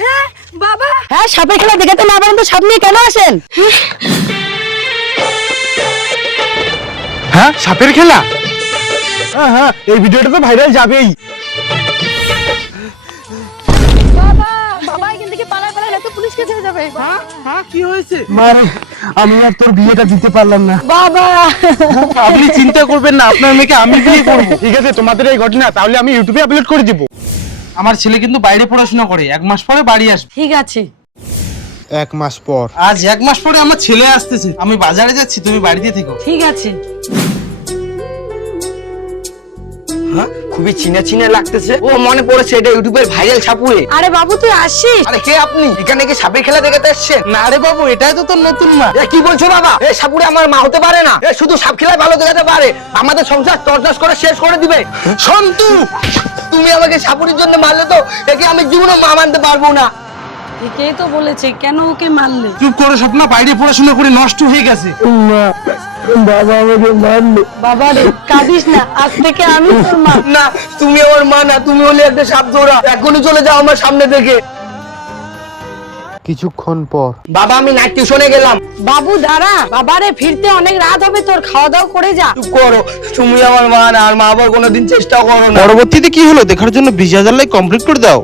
হ্যাঁ বাবা, হ্যাঁ সাপের খেলা দেখে তো না বলেন তো সাপ নিয়ে কেন আসেন? হ্যাঁ সাপের খেলা? হ্যাঁ এই ভিডিওটা তো ভাইরাল যাবেই। বাবা বাবা এখান থেকে পালায় পালায় তো পুলিশ কেস হয়ে যাবে। হ্যাঁ কি হয়েছে? মারে আমি আর তোর বিয়েটা দিতে পারলাম না। বাবা আপনি চিন্তা করবেন না, আপনার মেয়েকে আমি বিয়ে করব। ঠিক আছে, তোমাদের এই ঘটনা তাহলে আমি ইউটিউবে আপলোড করে দিব। আমার ছেলে কিন্তু বাইরে পড়াশোনা করে, 1 মাস পরে বাড়ি আসবে। ঠিক আছে। 1 মাস পর? আজ 1 মাস পরে আমার ছেলে আসতেছে। আমি বাজারে যাচ্ছি, তুমি বাড়িতে থেকো। ঠিক আছে। হ্যাঁ খুবই চিনা চিনা লাগতেছে। ও মনে পড়েছে, এটা ইউটিউবের ভাইরাল সাপুরে। আরে বাবু তুই আসিস? আরে কে আপনি? এখানে কি সাপের খেলা দেখাতে এসেছেন? না রে বাবু, এটাই তো তোর নতুন মা। এ কি বলছো বাবা? এ সাপুরে আমার মা হতে পারে না। এ শুধু সাপ খেলায় ভালো দেখাতে পারে, আমাদের সংসার তরতাস করে শেষ করে দিবে। সন্তু, তুমি আমাকে সাপুরের জন্য মারলে তো একে আমি জীবনে মা মানতে পারবো না। কে তো বলেছে, কেন ওকে মারলে? চুপ করে স্বপ্ন, বাইরে পড়াশোনা করে নষ্ট হয়ে গেছে। বাবা আমাকে মারলো। বাবা রে কাঁদিস না, আজ থেকে আমি তোর মা। না তুমি আমার মা না, তুমি হলে একটা সাপ ধরা। এখনই চলে যাও আমার সামনে থেকে। কিছুক্ষণ পর। বাবা আমি নাইট টিউশনে গেলাম। বাবু দাঁড়া, বাবারে ফিরতে অনেক রাত হবে, তোর খাওয়া দাওয়া করে যা। চুপ করো, তুমি আমার মা না, আর মা আবার কোনোদিন চেষ্টা করো না। পরবর্তীতে কি হলো দেখার জন্য 20,000 লাইক কমপ্লিট করে দাও।